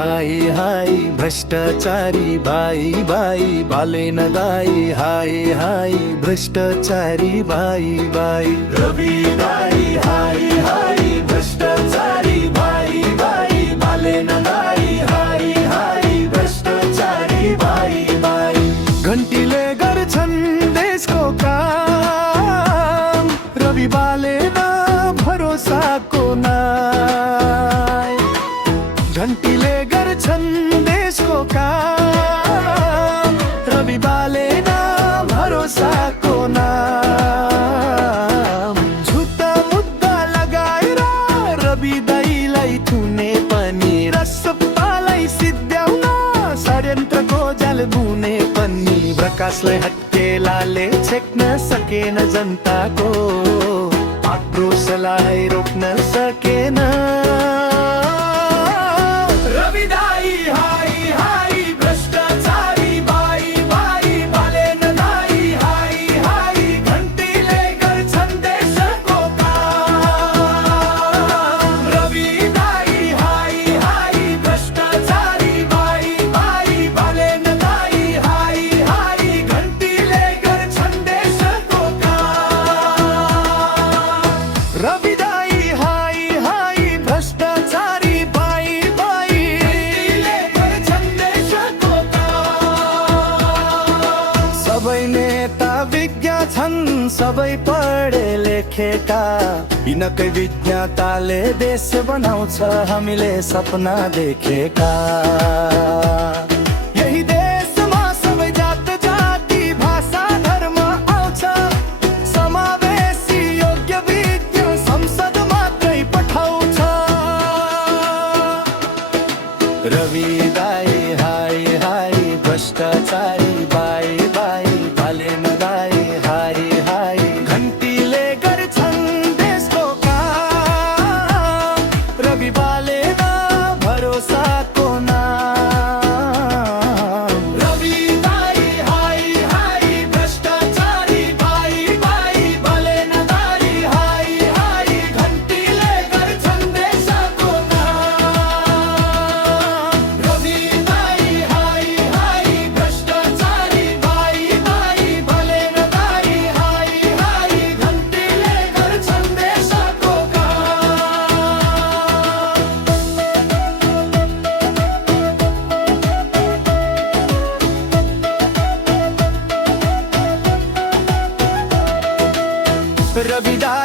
हाय हाय भ्रष्टाचारी by by बाले न गाई हाय हाय भ्रष्टाचारी बाई बाई रविदाई हाय हाय भ्रष्टाचारी बाई बाई बाले न गाई हाय हाय भ्रष्टाचारी बाई बाई घन्टीले गर्छन् देशको काम रवि बाले न भरोसाको नाम घन्टीले गर्छन् देशको काम रवि बाले न भरोसाको नाम झुटा मुद्दा लगाएर रवि दाइलाई थुने पनि रसपालाई सिद्ध्याउन षड्यन्त्रको जाल बुने पनि प्रकाशलाई हत्केलाले छेक्न सकेन जनताको आक्रोशलाई रोक्न सकेन रविदाई हाय हाय भ्रष्टाचारी बाई बाई बाले न गाई हाय हाय घन्टीले गर्छन् देशको काम रविदाई हाय हाय भ्रष्टाचारी बाई बाई बाले न गाई हाय हाय घन्टीले गर्छन् देशको काम रविदाई हाय हाय भ्रष्टाचारी बाई बाई सबै नेता विज्ञ छन् सबै पढे लेखेका यिनकै विज्ञताले देश बनाउँछ हामीले सपना देखेका यही देशमा सबै जात जाति भाषा धर्म आउँछ समावेशी योग्य विज्ञ संसद मात्रै पठाउँछ रविदाई हाय हाय भ्रष्टाचारी बाई बाई बाले न गाई हाय हाय घन्टीले गर्छन् देशको काम रवि बाले न भरोसाको नाम रविदाई हाय हाय भ्रष्टाचारी बाई बाई बाले न गाई हाय हाय घन्टीले गर्छन् देशको नाम रविदाई हाय हाय भ्रष्टाचारी बाई बाई बाले न गाई हाय हाय घन्टीले गर्छन् देशको काम रविदाई